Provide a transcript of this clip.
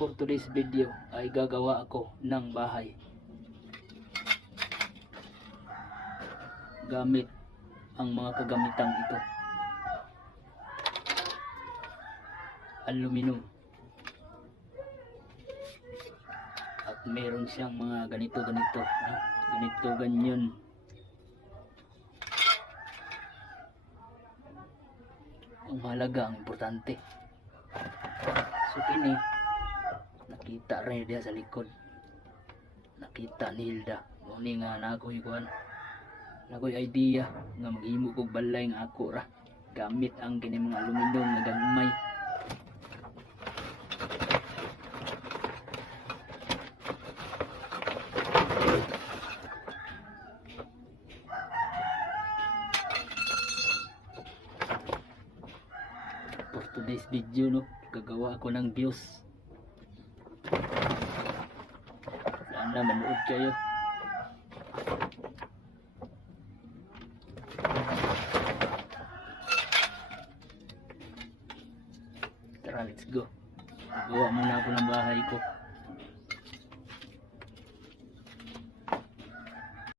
For today's video ay gagawa ako ng bahay gamit ang mga kagamitang ito: aluminum, at meron siyang mga ganito ganyan. Ang mahalaga, ang importante, so kini nakita rin dia sa likod, nakita ni Hilda. Muni nga nakoy idea nga maghimo kog balay nga ako ra gamit ang kini mga aluminum nga gagmay. For today's video, no, gagawa ako ng views. Sana manood kayo. Tara, let's go. Gagawa muna ako ng bahay ko.